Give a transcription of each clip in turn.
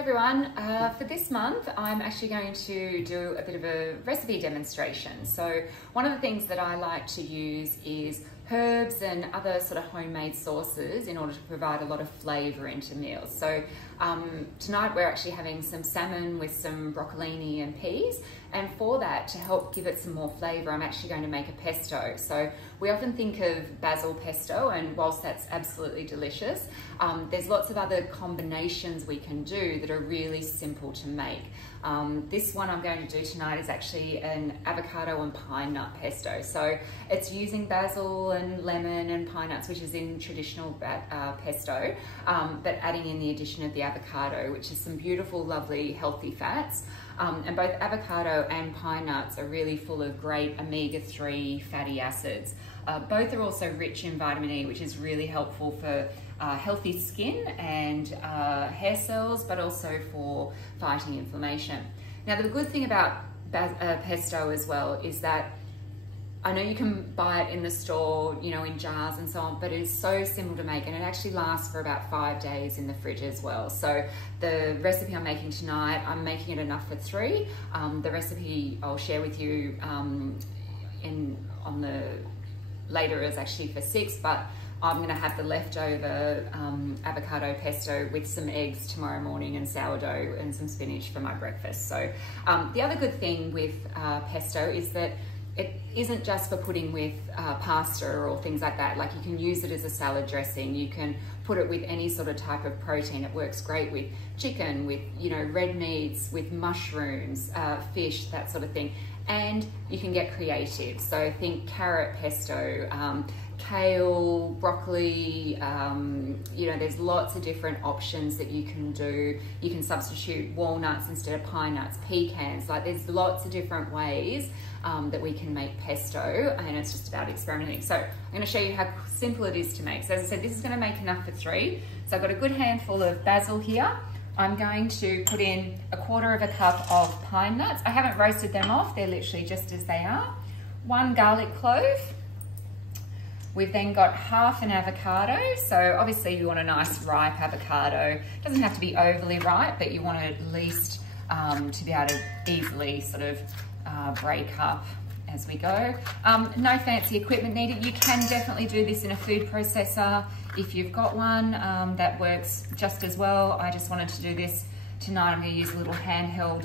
everyone. For this month, I'm actually going to do a bit of a recipe demonstration. So one of the things that I like to use is herbs and other sort of homemade sauces in order to provide a lot of flavor into meals. So tonight we're actually having some salmon with some broccolini and peas, and for that, to help give it some more flavor, I'm actually going to make a pesto. So we often think of basil pesto, and whilst that's absolutely delicious, there's lots of other combinations we can do that are really simple to make. This one I'm going to do tonight is actually an avocado and pine nut pesto. So it's using basil and lemon and pine nuts, which is in traditional pesto, but adding in the addition of the avocado, which is some beautiful, lovely, healthy fats. And both avocado and pine nuts are really full of great omega-3 fatty acids. Both are also rich in vitamin E, which is really helpful for healthy skin and hair cells, but also for fighting inflammation. Now, the good thing about pesto as well is that I know you can buy it in the store, you know, in jars and so on, but it is so simple to make, and it actually lasts for about 5 days in the fridge as well. So the recipe I'm making tonight, I'm making it enough for 3. The recipe I'll share with you later is actually for 6, but I'm going to have the leftover avocado pesto with some eggs tomorrow morning and sourdough and some spinach for my breakfast. So the other good thing with pesto is that it isn't just for putting with pasta or things like that. Like, you can use it as a salad dressing. You can put it with any sort of type of protein. It works great with chicken, with, you know, red meats, with mushrooms, fish, that sort of thing. And you can get creative. So think carrot pesto, kale, broccoli, you know, there's lots of different options that you can do. You can substitute walnuts instead of pine nuts, pecans, like there's lots of different ways that we can make pesto, and it's just about experimenting. So I'm going to show you how simple it is to make. So as I said, this is going to make enough for 3. So I've got a good handful of basil here. I'm going to put in 1/4 cup of pine nuts. I haven't roasted them off, they're literally just as they are. 1 garlic clove. We've then got half an avocado. So obviously you want a nice ripe avocado. It doesn't have to be overly ripe, but you want it at least to be able to easily sort of break up as we go. No fancy equipment needed. You can definitely do this in a food processor if you've got one. That works just as well. I just wanted to do this tonight. I'm going to use a little handheld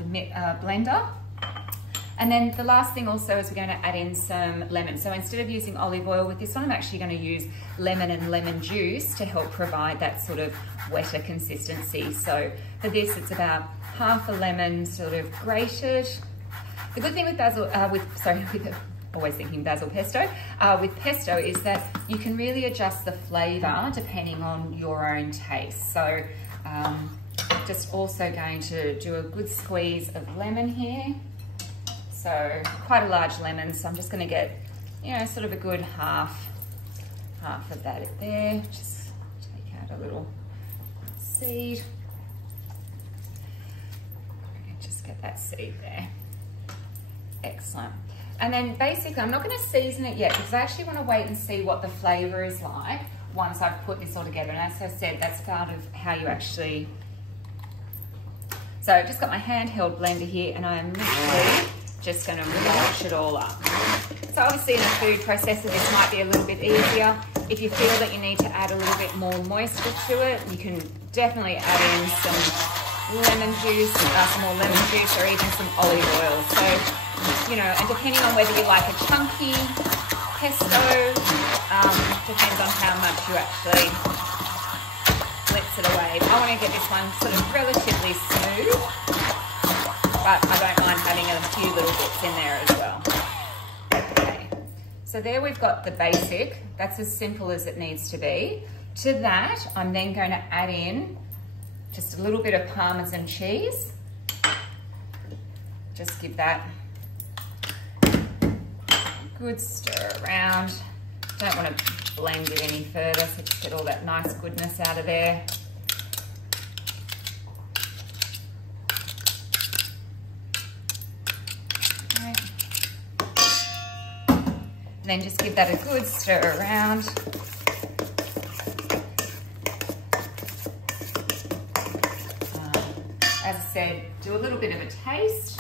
blender. And then the last thing also is we're going to add in some lemon. So instead of using olive oil with this one, I'm actually going to use lemon and lemon juice to help provide that sort of wetter consistency. So for this, it's about half a lemon sort of grated. The good thing with always thinking basil pesto, with pesto is that you can really adjust the flavor depending on your own taste. So just also going to do a good squeeze of lemon here. So quite a large lemon, so I'm just going to get, you know, sort of a good half of that there. Just take out a little seed. Just get that seed there. Excellent. And then basically, I'm not going to season it yet because I actually want to wait and see what the flavour is like once I've put this all together. And as I said, that's part of how you actually... So I've just got my handheld blender here, and I'm literally just going to mash it all up. So obviously in a food processor, this might be a little bit easier. If you feel that you need to add a little bit more moisture to it, you can definitely add in some lemon juice, some more lemon juice, or even some olive oil. So, you know, and depending on whether you like a chunky pesto, depends on how much you actually blitz it away. I want to get this one sort of relatively smooth, but I don't mind having a few little bits in there as well. Okay, so there we've got the basic. That's as simple as it needs to be. To that, I'm then going to add in just a little bit of Parmesan cheese. Just give that a good stir around. Don't want to blend it any further, so just get all that nice goodness out of there. Okay. And then just give that a good stir around. said, do a little bit of a taste.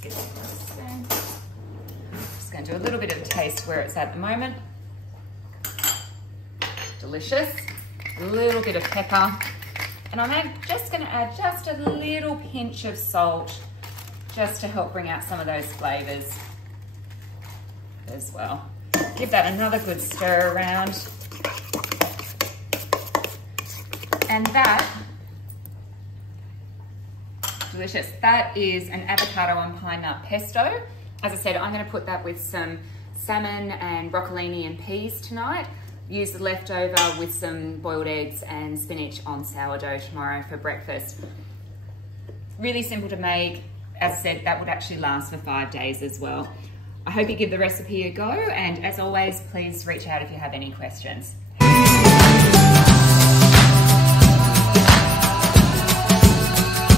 Just going to do a little bit of a taste where it's at the moment. Delicious. A little bit of pepper. And I'm just going to add just a little pinch of salt just to help bring out some of those flavors as well. Give that another good stir around. And that, delicious. That is an avocado and pine nut pesto. As I said, I'm going to put that with some salmon and broccolini and peas tonight. Use the leftover with some boiled eggs and spinach on sourdough tomorrow for breakfast. Really simple to make. As I said, that would actually last for 5 days as well. I hope you give the recipe a go, and as always, please reach out if you have any questions.